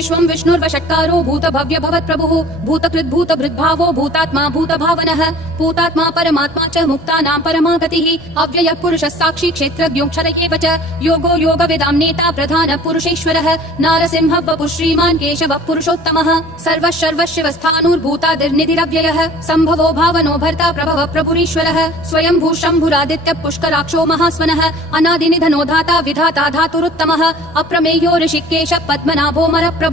विश्वं विष्णुर्वषट्कारो भूत भव्य भवत् प्रभुः भूतकृत् भूत भृद्भावो भूतात्मा भूत भावनः भूतात्मा परमात्मा च मुक्तानां परमा गतिः अव्ययः पुरुषः साक्षी क्षेत्रज्ञोऽक्षर एव च योगो योगविदां नेता प्रधानः पुरुषेश्वरः नारसिंहः वपुः श्रीमान् केशवः पुरुषोत्तमः सर्वः सर्वशिवस्थाणुर्भूतादिर्निधिरव्ययः सम्भवो भावनो भर्ता प्रभवः प्रभुरीश्वरः स्वयंभू शम्भुरादित्यः पुष्कराक्षो महास्वनः अनादिनिधनो धाता विधाता धातुरुत्तमः अप्रमेयो ऋषिकेश पद्मनाभो मरप्रभुः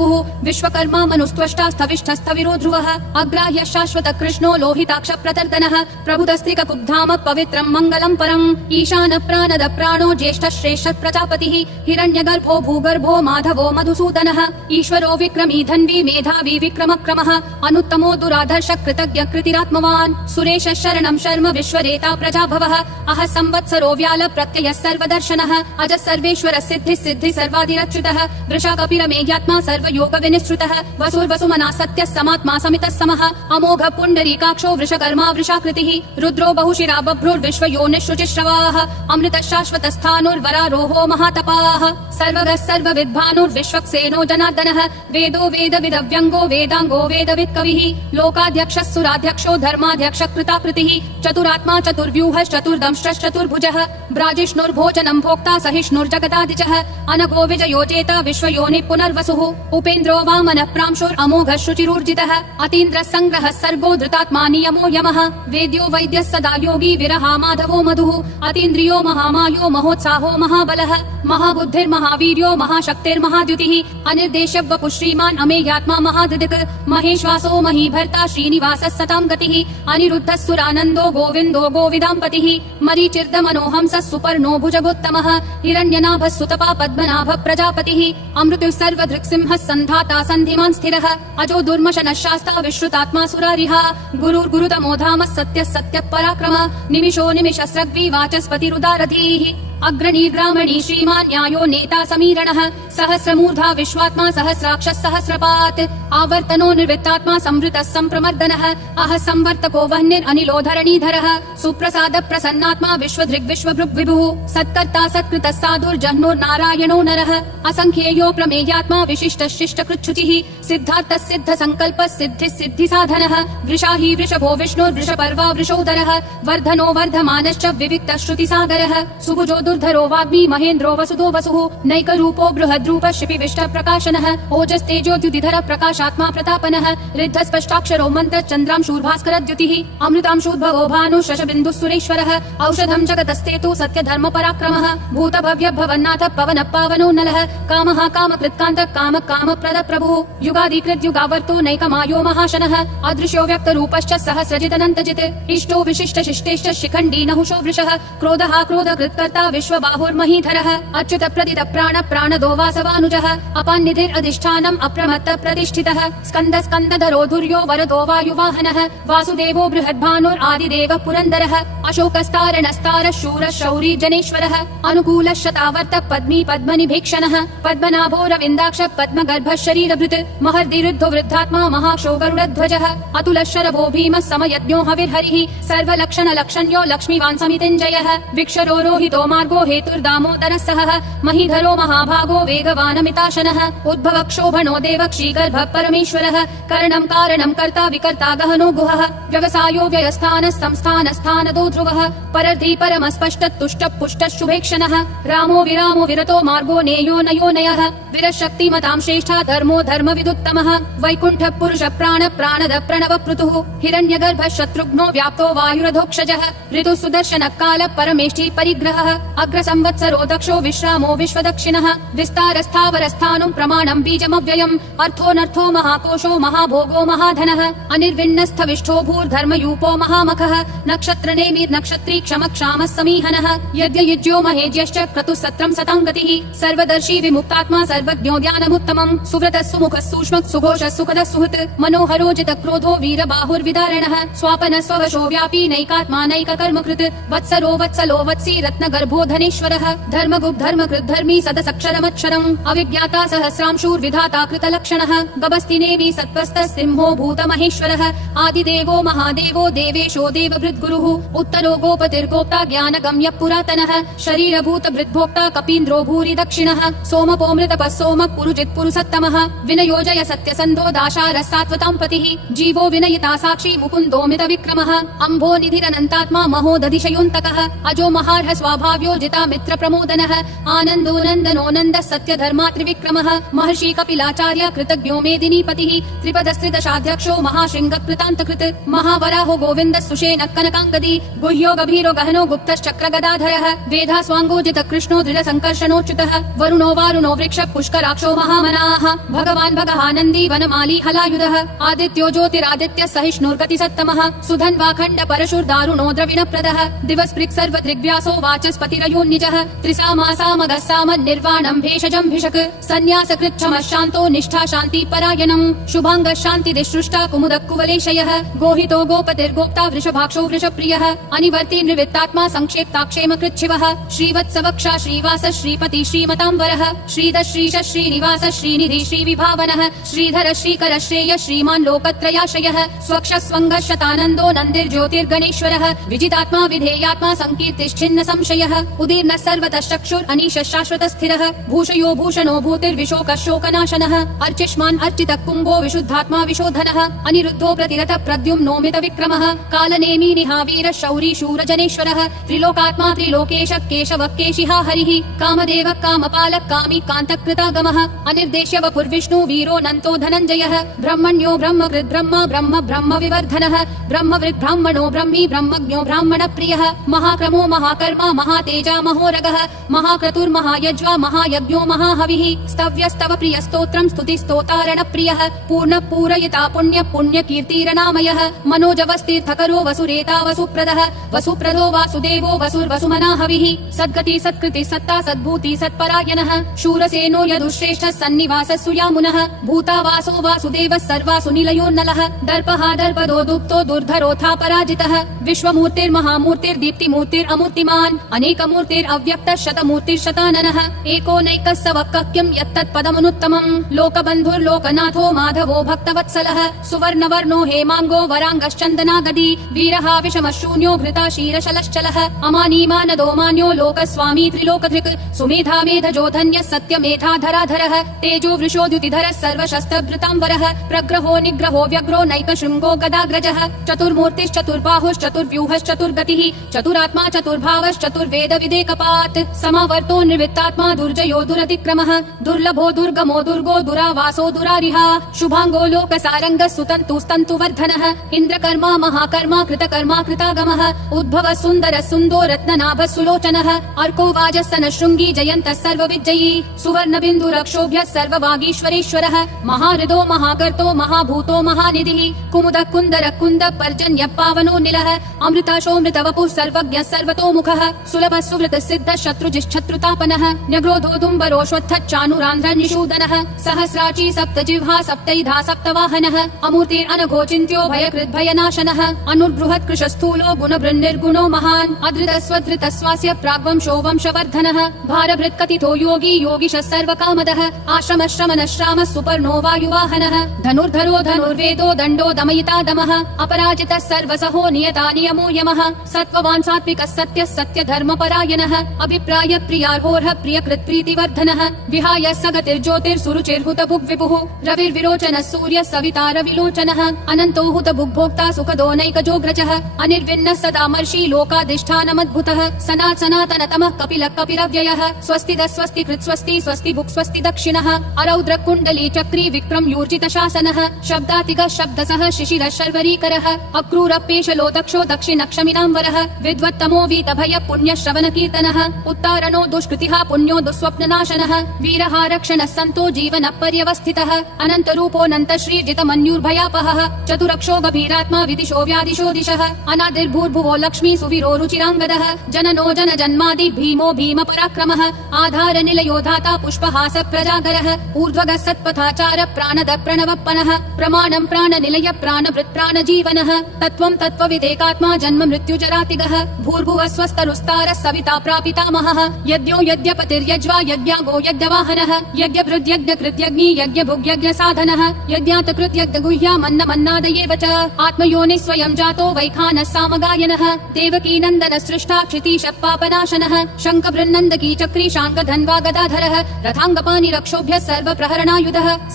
विश्वकर्मा मनुस्त्वष्टा स्थविष्ठस्थविरो ध्रुवः अग्राह्य शाश्वत कृष्णो लोहिताक्ष प्रतर्दनः प्रभुदस्त्रिककुब्धाम पवित्रं मङ्गलं परम् ईशान प्राणद प्राणो ज्येष्ठ श्रेष्ठ प्रजापतिः हिरण्यगर्भो भूगर्भो माधवो मधुसूदनः ईश्वरो विक्रमी धन्वी मेधावी विक्रमक्रमः अनुत्तमो दुराधर्ष कृतज्ञ कृतिरात्मवान् सुरेश शरणं शर्म विश्वरेता प्रजाभवः अह संवत्सरो व्याल प्रत्ययः सर्वदर्शनः अज सर्वेश्वर सिद्धि सिद्धि सर्वाधिरच्युतः वृषा कपिरमेयात्मा सर्वयोग विनिश्रुतः वसुर्वसुमना सत्यः समात्मा समितः समः अमोघ पुण्डरीकाक्षो वृषकर्मा वृषाकृतिः रुद्रो बहुशिरा बभ्रुर्विश्वयोनिश्रुचिश्रवाः अमृतः शाश्वतस्थानुर्वरारोहो महातपाः सर्वगः सर्वविद्भानुर्विश्वक्सेनो जनार्दनः वेदो वेदविदव्यङ्गो वेदाङ्गो वेदवित्कविः लोकाध्यक्षः सुराध्यक्षो धर्माध्यक्ष कृताकृतिः चतुरात्मा चतुर्व्यूहश्चतुर्दंश्चतुर्भुजः ब्राजिष्णुर्भोजनं भोक्ता सहिष्णुर्जगदादिजः अनघो विजयो चेता विश्वयोनि पुनर्वसुः उपेन्द्रो वामनः प्रांशुरमोघः शुचिरूर्जितः अतीन्द्रः संग्रहः सर्गो धृतात्मा नियमो यमः वेद्यो वैद्यः सदा योगी विरहा माधवो मधुः अतीन्द्रियो महामायो महोत्साहो महाबलः महाबुद्धिर्महावीर्यो महाशक्तिर्महाद्युतिः अनिर्देश्य वपुः श्रीमान् अमेयात्मा महादृक् महेश्वासो महीभर्ता श्रीनिवासः सतां गतिः अनिरुद्धः सुरानन्दो गोविन्दो गोविदाम्पतिः मरीचिर्दमनोहंसः सुपर्णो भुजगोत्तमः हिरण्यनाभः सुतपा पद्मनाभः प्रजापतिः अमृतः सर्वदृक्सिंहः सन्धाता सन्धिमान् स्थिरः अजो दुर्मशनः शास्ता विश्रुतात्मा सुरारिहा गुरुर्गुरुतमो धामः सत्यः सत्यः पराक्रमः निमिषो निमिषस्रग्वी वाचस्पतिरुदारधीः अग्रणी ग्रामणी श्रीमान् न्यायो नेता समीरणः सहस्रमूर्धा विश्वात्मा सहस्राक्षः सहस्रपात् आवर्तनो निर्वृत्तात्मा संवृतः सम्प्रमर्दनः अह संवर्तको वह्निरनिलो धरणीधरः सुप्रसाद प्रसन्नात्मा विश्वधृग्विश्वभृग् विभुः सत्कर्ता सत्कृतः साधुर्जह्नुर्नारायणो नरः असंख्येयो प्रमेयात्मा विशिष्टः शिष्टकृच्छुचिः सिद्धार्थः सिद्ध संकल्पः सिद्धिः सिद्धि साधनः वृषाही वृषभो विष्णुर्वृषपर्वा वृषोदरः वर्धनो वर्धमानश्च विविक्तः श्रुतिसागरः सुभुजो दुर्धरो वाग्मी महेन्द्रो वसुदो वसुः नैकरूपो बृहद्रूपः शिपिविष्ट प्रकाशनः ओजस्तेजोद्युतिधर प्रकाशात्मा प्रतापनः ऋद्ध स्पष्टाक्षरो मन्त्र चन्द्रांशूर्भास्करद्युतिः अमृतांशूद्भवो भानु शशबिन्दुः सुरेश्वरः औषधं जगतस्तेतु सत्यधर्म पराक्रमः भूत भव्य भवन्नाथ पवन पावनो नलः कामः कामकृत्कान्त काम कामप्रद प्रभुः युगादिकृत् युगावर्तो नैकमायो महाशनः अदृश्यो व्यक्तरूपश्च सहस्रजिदनन्तजित् इष्टो विशिष्ट शिष्टेश्च शिखण्डी नहुषो वृषः क्रोधः क्रोधकृत्कर्ता विश्वबाहुर्महीधरः अच्युत प्रदित प्राण प्राणदो वासवानुजः अपान्निधिरधिष्ठानम् अप्रमत्त प्रतिष्ठितः स्कन्द स्कन्दधरो धुर्यो वरदो वायुवाहनः वासुदेवो बृहद्भानुरादिदेवः पुरन्दरः अशोकस्तारणस्तारः शूरः शौरी जनेश्वरः अनुकूलः शतावर्त पद्मी पद्मनिभीक्षणः पद्मनाभो रविन्दाक्ष पद्मगर्भः शरीरभृत् महर्दिरुद्धो वृद्धात्मा महाक्षो गरुडध्वजः अतुलः शरभो भीमः समयज्ञो हविर्हरिः सर्वलक्षण लक्षण्यो लक्ष्मीवान् समितिञ्जयः विक्षरो रोहितो मार्गो हेतुर्दामोदरः सहः महीधरो महाभागो वेगवानमिताशनः उद्भव क्षोभनो देवक्षीगर्भः परमेश्वरः करणं कारणं कर्ता विकर्ता गहनो गुहः व्यवसायो व्ययस्थानः संस्थानस्थानदो ध्रुवः परर्धि परमस्पष्ट तुष्ट पुष्ट शुभेक्षणः रामो विरामो विरतो मार्गो नेयो नयो नयः विरशक्तिमतां श्रेष्ठा धर्मो धर्मविदुत्तमः वैकुण्ठ पुरुष प्राण प्राणद प्रणव पृतुः हिरण्यगर्भः शत्रुघ्नो व्याप्तो वायुरधोक्षजः ऋतु सुदर्शन काल परमेष्टि परिग्रहः अग्र संवत्सरो दक्षो विश्रामो विश्वदक्षिणः विस्तारस्थावरस्थानुं प्रमाणं बीजमव्ययम् अर्थोऽनर्थो महाकोशो महाभोगो महाधनः अनिर्विण्णस्थविष्ठो भूर्धर्मयूपो महामखः नक्षत्रनेमिर्नक्षत्री क्षमक्षामः समीहनः यज्ञयुज्यो महेज्यश्च क्रतुसत्रं सताङ्गतिः सर्वदर्शी विमुक्तात्मा सर्वज्ञो ध्यानमुत्तमम् सुव्रतः सुमुखः सूक्ष्मः सुघोषः सुखदः सुहृत् मनोहरो जितक्रोधो वीरबाहुर्विदारणः स्वापन स्ववशो व्यापी नैकात्मा नैककर्मकृत् वत्सरो वत्सलो वत्सी रत्नगर्भो धनेश्वरः धर्मगुप् धर्मकृद्धर्मी सदसक्षरमक्षरम् अविज्ञाता सहस्रांशूर्विधाता कृतलक्षणः गभस्तिनेमि सत्त्वस्तसिंहो भूतमहेश्वरः आदिदेवो महादेवो देवेशो देवभृद्गुरुः उत्तरो गोपतिर्गोप्ता ज्ञानगम्यः पुरातनः शरीरभूतभृद्भोक्ता कपीन्द्रो भूरि दक्षिणः सोमपोमृतपः सोमः पुरुजित् पुरुषत्तमः विनयोजय सत्यसन्धो दाशारः सात्वतां पतिः जीवो विनयिता साक्षी मुकुन्दोमित विक्रमः अम्भो निधिरनन्तात्मा महोदधिशयोऽन्तकः अजो महार्ह स्वाभाव्यो जिता मित्र प्रमोदनः आनन्दो नन्दनो नन्दः सत्यधर्मा त्रिविक्रमः महर्षि कपिलाचार्य कृतज्ञो मेदिनीपतिः त्रिपदस्त्रिदशाध्यक्षो महाशृङ्गकृतान्तकृत् महावराहो गोविन्दः सुषेणः कनकाङ्गदी गुह्यो गभीरो गहनो गुप्तश्चक्रगदाधरः वेधा स्वाङ्गोजित कृष्णो दृढसङ्कर्षणोच्युतः वरुणो वारुणो वृक्ष पुष्कराक्षो महामनाः भगवान् भगहानन्दी वनमाली हलायुधः आदित्यो ज्योतिरादित्यः सहिष्णुर्गतिसत्तमः सुधन्वाखण्ड परशुर्दारुणो द्रविणप्रदः दिवस्पृक् सर्वदृग्व्यासो वाचस्पतिरयोन्निजः त्रिसामासामगः सामन्निर्वाणम् भेषजम् भिषक् सन्न्यासकृच्छमः शान्तो निष्ठा शान्तिपरायणम् शुभाङ्गः शान्तिदिसृष्टा कुमुदः कुवलेशयः गोहितो गोपतिर्गोप्ता वृषभाक्षो वृषप्रियः अनिवर्ति निवृत्तात्मा संक्षेप्ताक्षेम कृच्छिवः श्रीवत्सवक्षा श्रीवास श्रीपति श्रीमताम्बरः श्रीध श्रीश श्रीनिवास श्रीनिधि श्रीविभावनः श्रीधर श्रीकर श्रेय श्रीमान् लोकत्रयाश्रयः स्वक्ष स्वङ्गः शतानन्दो नन्दिर्ज्योतिर्गणेश्वरः विजितात्मा विधेयात्मा संकीर्तिश्छिन्न संशयः उदीर्णः सर्वतश्चक्षुर् अनीशः शाश्वतः स्थिरः भूषयो भूषणो भूतिर्विशोकः शोकनाशनः अर्चिष्मान् अर्चितः कुम्भो विशुद्धात्मा विशोधनः अनिरुद्धो प्रतिरथः प्रद्युम्नोमित विक्रमः कालनेमी निहावीरः शौरी शूरजनेश्वरः त्रिलोकात्मा त्रिलोकेशः केशवः केशिहा हरिः कामदेवः कामपालः कामी कान्तकृतागमः अनिर्देश्य वपुर्विष्णु वीरो नन्तो धनञ्जयः ब्रह्मण्यो ब्रह्मकृद्ब्रह्म ब्रह्म ब्रह्म विवर्धनः ब्रह्मवृद् ब्राह्मणो ब्रह्मी ब्रह्मज्ञो ब्राह्मणप्रियः महाक्रमो महाकर्मा महातेजा महोरगः महाक्रतुर्महायज्वा महायज्ञो महाहविः स्तव्यस्तव प्रियस्तोत्रम् स्तुतिस्तोतारणप्रियः पूर्णः पूरयिता पुण्य पुण्यकीर्तिरनामयः मनोजवस्तीर्थकरो वसुरेता वसुप्रदः वसुप्रदो वासुदेवो वसुर्वसुमना हविः सद्गति सत्कृति सत्ता सद्भूति सत्परायणः शूरसेनो यदुश्रेष्ठः सन्निवासः सुयामुनः भूतावासो वासुदेवः सर्वासु निलयोन्नलः दर्पः दर्पदो दुप्तो दुर्धरोऽथा पराजितः विश्वमूर्तिर्महामूर्तिर्दीप्तिमूर्तिरमूर्तिमान् अनेकमूर्तिरव्यक्तः शतमूर्तिर्शताननः एकोनैकः सवक्कः किं यत्तत्पदमनुत्तमम् लोकबन्धुर्लोकनाथो माधवो भक्तवत्सलः सुवर्णवर्णो हेमाङ्गो वराङ्गश्चन्दनागदी वीरः विषमशून्यो घृता शीरशलश्चलः अमानीमानदो मान्यो लोकस्वामी त्रिलोकधृक् सुमेधा मेधजोधन्यः सत्यमेधाधराधरः तेजो वृषोद्युतिधरः सर्वशस्त्रभृताम्बरः प्रग्रहो निग्रहो व्यग्रो नैकशृङ्गो गदाग्रजः चतुर्मूर्तिश्चतुर्बाहुश्चतुर्व्यूहश्चतुर्गतिः चतुरात्मा चतुर्भावश्चतुर्वेद विदेकपात् समावर्तो निर्वृत्तात्मा दुर्जयो दुरतिक्रमः दुर्लभो दुर्गमो दुर्गो दुरावासो दुरारिहा शुभाङ्गो लोकसारङ्गः सुतन्तुस्तन्तुवर्धनः इन्द्रकर्मा महाकर्मा कृतकर्मा कृतागमः उद्भवः सुन्दरः सुन्दो रत्ननाभः सुलोचनः अर्को वाजः सनः शृङ्गी जयन्तः सर्वविजयी सुवर्णबिन्दुरक्षोभ्यः सर्ववागीश्वरेश्वरः महाहृदो महाकर्तो महाभूतो महानिधिः कुमुदः कुन्दरः कुन्दः पर्जन्यः पावनो निलः अमृताशोऽमृतवपुः सर्वज्ञः सर्वतोमुखः सुलभः सुवृतः सिद्धः शत्रुजिश्शत्रुतापनः न्यग्रोधोदुम्बरोऽश्वत्थः चानुरान्ध्रनिषूदनः सहस्राची सप्तजिह्वा सप्तैधा सप्तवाहनः अमूर्तिरनघोचिन्त्यो भयकृद्भयनाशनः अनुर्बृहत्कृशस्थूलो गुणभृन्निर्गुणो महान् अधृतस्वधृतस्वास्य प्राग्वंशो वंशवर्धनः भारभृत्कथितो योगी योगिशः सर्वकामदः आश्रमश्रमनश्रामः सुपर्णो वायुवाहनः धनुर्धरो धनुर्वेदो दण्डो दमयिता दमः अपराजितः सर्वसहो नियता नियमो यमः सत्त्ववान् सात्विकः सत्यः सत्यधर्मपरायणः अभिप्राय प्रियार्होर्ह प्रियकृत्प्रीतिवर्धनः विहाय सगतिर्ज्योतिर्सुरुचिर्हुतभुग्विपुः रविर्विरोचनः सूर्यः सविता रविलोचनः अनन्तो हुतभुग्भोक्ता सुखदो नैकजोग्रजः अनिर्विन्नः सदामर्षि लोकाधिष्ठानमद्भुतः सनातनतमः कपिलः कपिरव्ययः स्वस्तिदः स्वस्ति कृत् स्वस्ति स्वस्ति भुक् स्वस्ति दक्षिणः अरौद्र कुण्डली चक्री विक्रम यूर्जित शासनः शब्दातिगः शब्दसः शिशिरः शर्वरीकरः अक्रूरपेशलो दक्षो दक्षिणक्षमिनाम्बरः विद्वत्तमो वीतभय पुण्यश्रवण कीर्तनः उत्तारणो दुष्कृतिः पुण्यो दुःस्वप्ननाशनः वीरः रक्षणः सन्तो जीवनः पर्यवस्थितः अनन्तरूपोऽनन्त श्रीजितमन्युर्भयापहः चतुरक्षो गभीरात्मा विदिशो व्यादिशो दिशः अनादिर्भूर्भुवो लक्ष्मी सुवीरो रुचिराङ्गदः जननो जन जन्मादि भीमो भीम पराक्रमः आधार निलयो धाता पुष्पहास प्रजागरः ऊर्ध्वगः सत्पथाचार प्राणद प्रणवप्पनः प्रमाणं प्राणनिलय प्राणभृत् प्राणजीवनः तत्त्वं तत्त्वविदेकात्मा जन्म मृत्युजरातिगः भूर्भुवः स्वस्तरुस्तारः सविता प्रापितामहः यज्ञो यज्ञपतिर्यज्वा यज्ञागो यज्ञवाहनः यज्ञभृद्यज्ञकृत्यग्नि यज्ञभुग्यज्ञ साधनः यज्ञात् कृत्यग्निगुह्यामन्नमन्नादयेव च आत्मयोनिः स्वयं जातो वैखानः सामगायनः देवकी नन्दनसृष्टा क्षितिशपापनाशनः शङ्खबृन्नन्दकी चक्री शाङ्खधन्वा गदाधरः रथाङ्गपाणि रक्षोभ्यः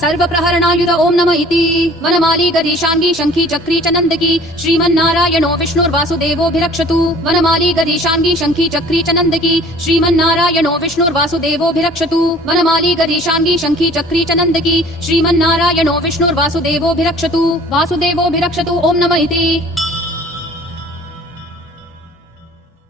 सर्वप्रहरणायुध ओम् नमः इति वनमाली गरीशाङ्गी शङ्खी चक्री च नन्दकी श्रीमन्नारायणो विष्णुर्वासुदेवोऽभिरक्षतु वनमाली गरीशाङ्गी शङ्खी चक्री च नन्दकी श्रीमन्नारायणो विष्णुर्वासुदेवोऽभिरक्षतु वनमाली गरीशाङ्गी शङ्खी चक्री च नन्दकी श्रीमन्नारायणो विष्णुर्वासुदेवोऽभिरक्षतु वासुदेवोऽभिरक्षतु ओम् नमः इति